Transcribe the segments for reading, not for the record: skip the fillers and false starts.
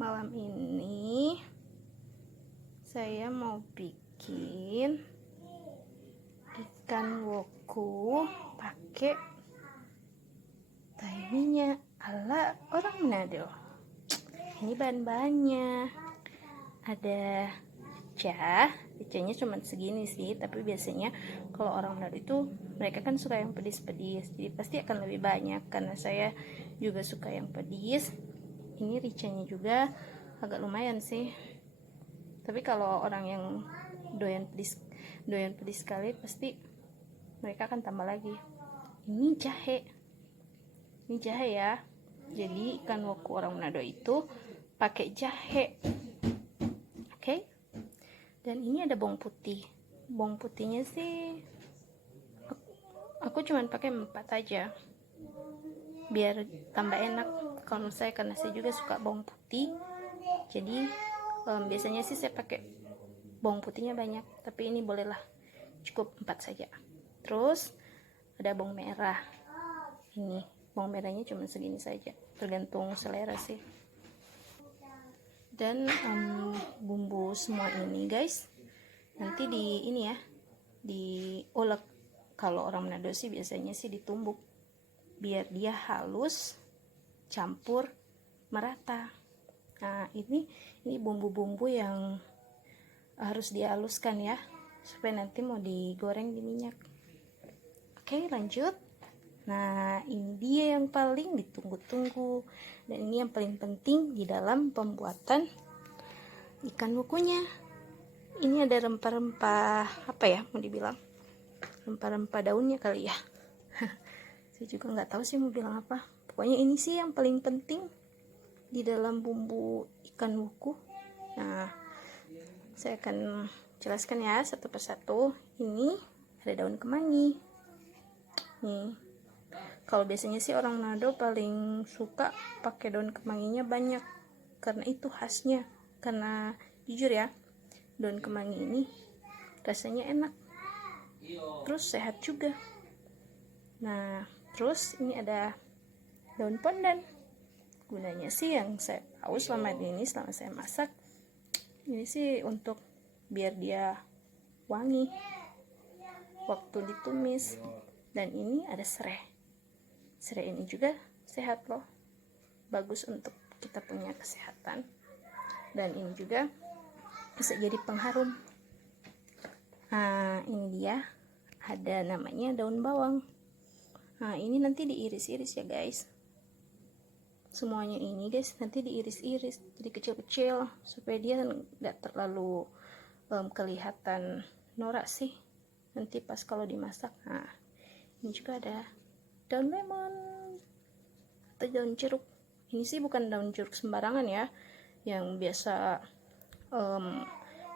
Malam ini saya mau bikin ikan woku pakai taiminya ala orang Manado. Ini bahan-bahannya ada ricanya cuma segini sih, tapi biasanya kalau orang Manado itu mereka kan suka yang pedis-pedis, jadi pasti akan lebih banyak karena saya juga suka yang pedis. Ini ricanya juga agak lumayan sih, tapi kalau orang yang doyan pedis sekali pasti mereka akan tambah lagi. Ini jahe ya, jadi ikan woku orang Manado itu pakai jahe. Oke. Dan ini ada bawang putihnya sih aku cuman pakai 4 aja biar tambah enak kalau menurut saya, karena saya juga suka bawang putih. Jadi biasanya sih saya pakai bawang putihnya banyak, tapi ini bolehlah cukup 4 saja. Terus ada bawang merah, ini bawang merahnya cuma segini saja, tergantung selera sih. Dan bumbu semua ini guys nanti diulek. Kalau orang Manado sih biasanya sih ditumbuk biar dia halus, campur merata. Nah ini bumbu-bumbu yang harus dihaluskan ya, supaya nanti mau digoreng di minyak. Oke, lanjut. Nah ini dia yang paling ditunggu-tunggu, dan ini yang paling penting di dalam pembuatan ikan wokunya. Ini ada rempah-rempah apa ya, mau dibilang rempah-rempah daunnya kali ya. Saya juga nggak tahu sih mau bilang apa. Pokoknya ini sih yang paling penting di dalam bumbu ikan woku. Nah, saya akan jelaskan ya satu persatu. Ini ada daun kemangi. Nih, kalau biasanya sih orang Manado paling suka pakai daun kemanginya banyak, karena itu khasnya. Karena jujur ya, daun kemangi ini rasanya enak, terus sehat juga. Nah, terus ini ada daun pondan. Gunanya sih yang saya tahu selama saya masak, ini sih untuk biar dia wangi waktu ditumis. Dan ini ada serai ini juga sehat loh, bagus untuk kita punya kesehatan. Dan ini juga bisa jadi pengharum. Nah ini dia, ada namanya daun bawang. Nah ini nanti diiris-iris ya guys, semuanya ini guys nanti diiris-iris jadi kecil-kecil supaya dia nggak terlalu kelihatan norak sih nanti pas kalau dimasak. Nah ini juga ada daun lemon atau daun jeruk. Ini sih bukan daun jeruk sembarangan ya, yang biasa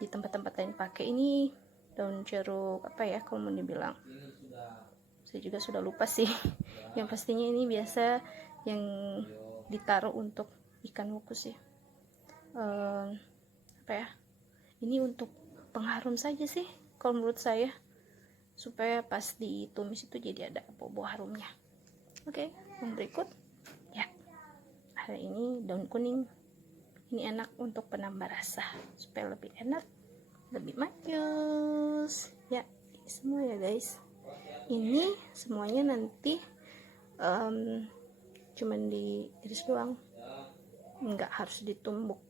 di tempat-tempat lain pakai. Ini daun jeruk apa ya kalau mau dibilang, saya juga sudah lupa sih. Yang pastinya ini biasa yang ditaruh untuk ikan woku sih. Apa ya, ini untuk pengharum saja sih kalau menurut saya, supaya pas ditumis itu jadi ada bau harumnya. Oke, yang berikut ya, ada ini daun kuning. Ini enak untuk penambah rasa supaya lebih enak, lebih manis ya. Ini semua ya guys, ini semuanya nanti cuman diiris doang, nggak harus ditumbuk.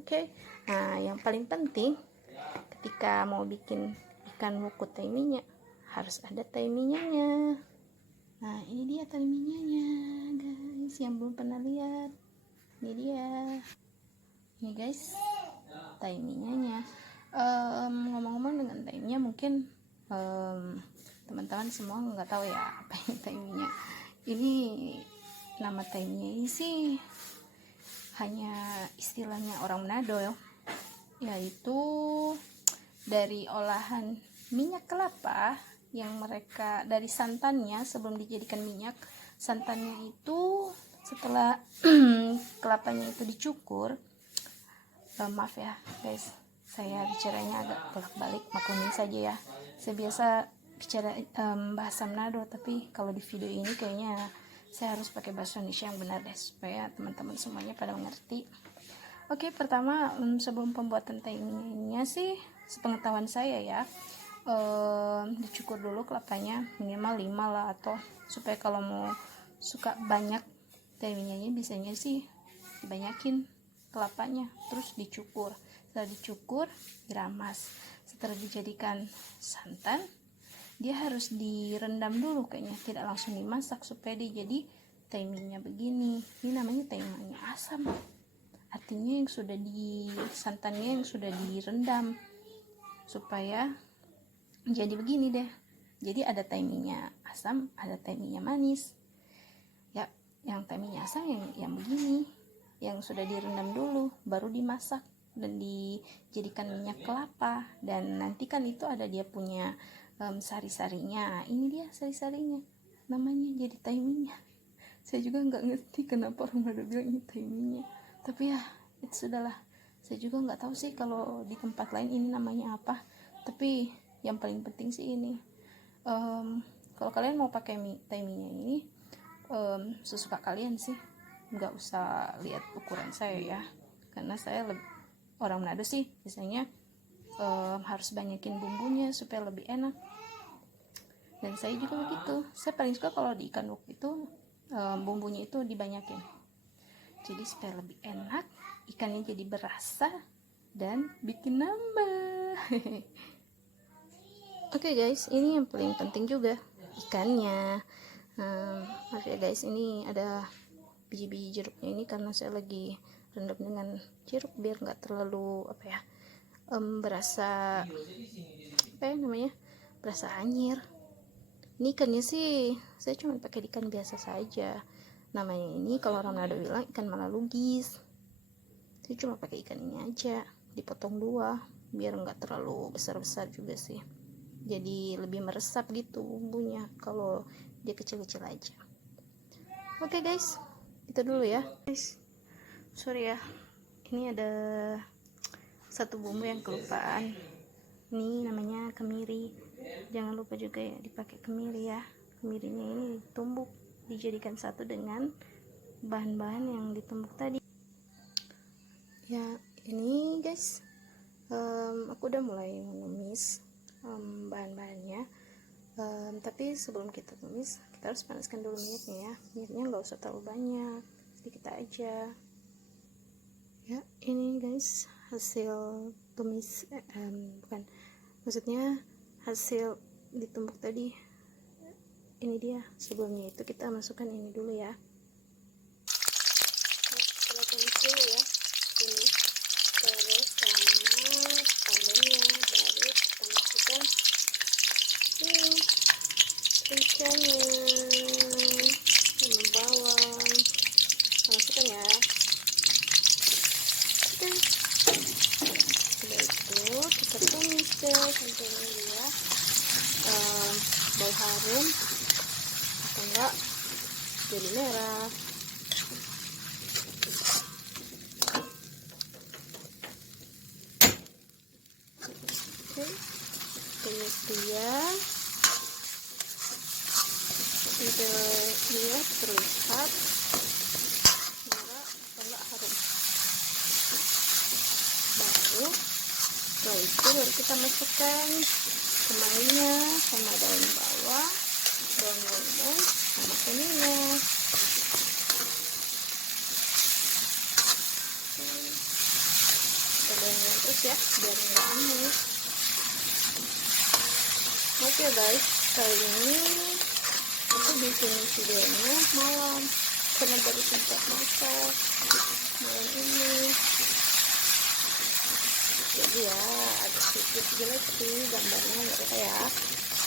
Oke. Nah yang paling penting ketika mau bikin ikan woku taiminya harus ada taiminyanya. Nah ini dia taiminyanya guys, yang belum pernah lihat. Ini dia, ini guys taiminyanya. Ngomong-ngomong dengan taiminya, mungkin teman-teman semua nggak tahu ya apa ini taiminya. Ini nama taiminya ini sih hanya istilahnya orang Manado ya, yaitu dari olahan minyak kelapa yang mereka dari santannya sebelum dijadikan minyak. Santannya itu setelah kelapanya itu dicukur, maaf ya guys, saya bicaranya agak bolak-balik, maklumin saja ya. Saya biasa bicara bahasa Manado, tapi kalau di video ini kayaknya saya harus pakai bahasa Indonesia yang benar deh, supaya teman-teman semuanya pada mengerti. Oke, pertama sebelum pembuatan taiminya sih, sepengetahuan saya ya, dicukur dulu kelapanya minimal 5 lah, atau supaya kalau mau suka banyak taiminya biasanya sih dibanyakin kelapanya, terus dicukur. Setelah dicukur diramas, setelah dijadikan santan dia harus direndam dulu, kayaknya tidak langsung dimasak supaya dia jadi taiminya begini. Ini namanya taiminya asam, artinya yang sudah di santannya yang sudah direndam supaya jadi begini deh. Jadi ada taiminya asam, ada taiminya manis ya. Yang taiminya asam yang begini, yang sudah direndam dulu baru dimasak dan dijadikan minyak kelapa, dan nanti kan itu ada dia punya sari-sarinya. Ini dia sari-sarinya, namanya jadi taiminya. Saya juga nggak ngerti kenapa orang pada bilang ini taiminya, tapi ya itu sudahlah. Saya juga nggak tahu sih kalau di tempat lain ini namanya apa, tapi yang paling penting sih ini. Kalau kalian mau pakai taiminya ini, sesuka kalian sih, nggak usah lihat ukuran saya ya, karena saya orang Manado sih biasanya harus banyakin bumbunya supaya lebih enak, dan saya juga begitu. Saya paling suka kalau di ikan wok itu bumbunya itu dibanyakin, jadi supaya lebih enak, ikannya jadi berasa dan bikin nambah. Oke guys, ini yang paling penting juga, ikannya. Maaf ya guys, ini ada biji-biji jeruknya ini karena saya lagi rendam dengan jeruk biar nggak terlalu berasa namanya, berasa anyir. Ini ikannya sih saya cuma pakai ikan biasa saja, namanya ini kalau orang Manado bilang ikan malalugis. Saya cuma pakai ikan ini aja, dipotong 2 biar nggak terlalu besar-besar juga sih, jadi lebih meresap gitu bumbunya kalau dia kecil-kecil aja. Oke guys, itu dulu ya guys. Sorry ya, ini ada satu bumbu yang kelupaan. Ini namanya kemiri, jangan lupa juga ya dipakai kemiri ya. Kemirinya ini ditumbuk, dijadikan satu dengan bahan-bahan yang ditumbuk tadi ya. Ini guys, aku udah mulai menumis bahan-bahannya, tapi sebelum kita tumis kita harus panaskan dulu minyaknya ya. Minyaknya nggak usah terlalu banyak, sedikit aja ya. Ini guys hasil tumis, bukan, maksudnya hasil ditumbuk tadi. Ini dia. Sebelumnya itu kita masukkan ini dulu ya, kita tumis dulu ya. Ini terus sama tambahnya, baru kita masukkan ini ricanya sama bawang, kita masukkan ya. Oke, sudah itu kita tumis deh sampai dia bau harum atau enggak jadi merah. Oke, tumis dia terlihat merah atau enggak harum. Baru setelah itu baru kita masukkan kemanginya sama daun bawang, daun lemon sama kuningnya. Kita goreng terus ya biar enggak aneh. Oke guys, kali ini aku bikin videonya malam karena baru sempat masak malam ini, jadi ya agak sedikit jelek sih gambarnya, nggak apa-apa ya.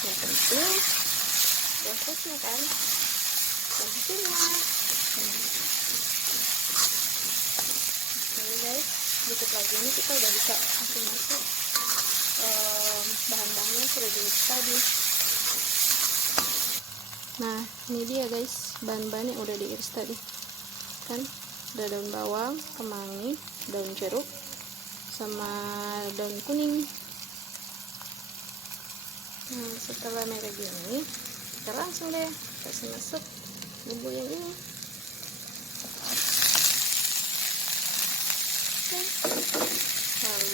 Yang penting prosesnya kan dan hasilnya. Oke guys, dikit lagi ini kita udah bisa langsung masuk bahan-bahannya sudah diiris tadi. Nah ini dia guys, bahan-bahan yang udah diiris tadi kan, ada daun bawang, kemangi, daun jeruk sama daun kuning. Nah setelah merah gini kita langsung deh kasih masuk bumbu yang ini. Oke,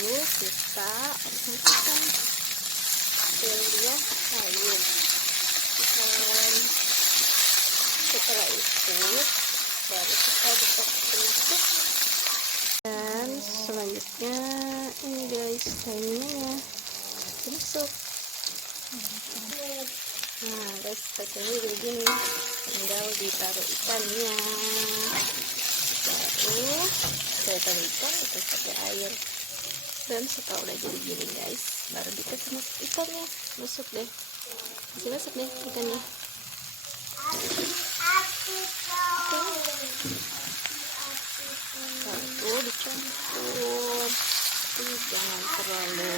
dulu kita masukkan dia air. Setelah itu baru kita buka penutup, dan selanjutnya ini guys tahunya masuk. Nah guys, pakai begini, tinggal ditaruh ikannya, baru saya taruh ikan, kita pakai air, dan setelah udah jadi gini guys, baru dikasih masuk ikannya. Masuk deh, masuk deh ikannya. Lalu dicampur, tapi jangan terlalu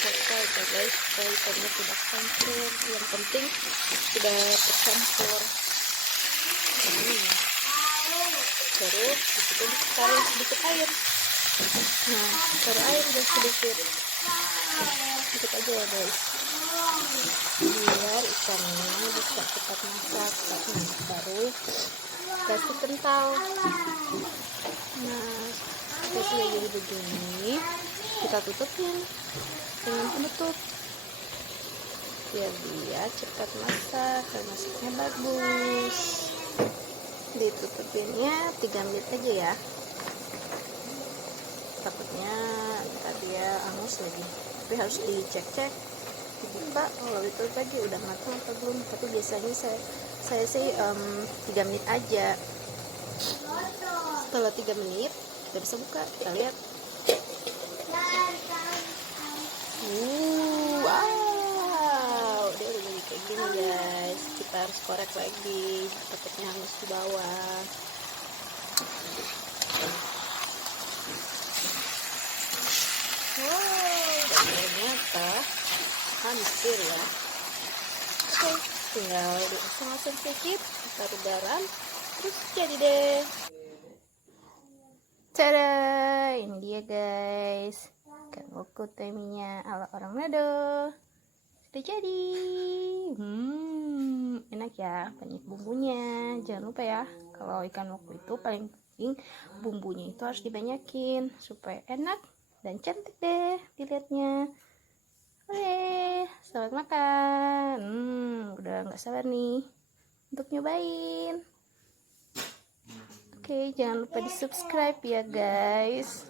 cepat ya guys, supaya ikannya tidak campur. Yang penting sudah tercampur. Terus disitu taruh sedikit air. Nah, taruh air udah sedikit aja ya guys, biar ikannya bisa cepat masak. Nah, baru kasih kental. Nah, kita sudah jadi begini, kita tutupin dengan penutup biar dia cepat masak dan masaknya bagus. Ditutupinnya 3 menit aja ya, takutnya ntar dia angus lagi, tapi harus dicek dibuka kalau itu lagi udah matang atau belum. Tapi biasanya saya sih 3 menit aja. Setelah 3 menit kita bisa buka, kita lihat. Wow, dia udah jadi kayak gini guys. Kita harus korek lagi, takutnya hangus di bawah. Wow, dan ternyata hampir ya. Oke, tinggal diasam-asam sedikit, taruh garam, terus jadi deh. Tada, ini dia guys, ikan woku teminya ala orang Manado sudah jadi. Enak ya, banyak bumbunya. Jangan lupa ya, kalau ikan woku itu paling penting bumbunya itu harus dibanyakin supaya enak dan cantik deh dilihatnya. Oke, selamat makan. Udah nggak sabar nih untuk nyobain. Oke, jangan lupa di subscribe ya guys.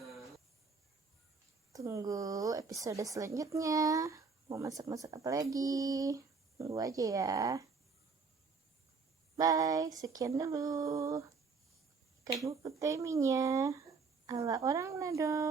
Tunggu episode selanjutnya. Mau masak-masak apa lagi? Tunggu aja ya. Bye, sekian dulu ikan woku teminya ala orang Manado.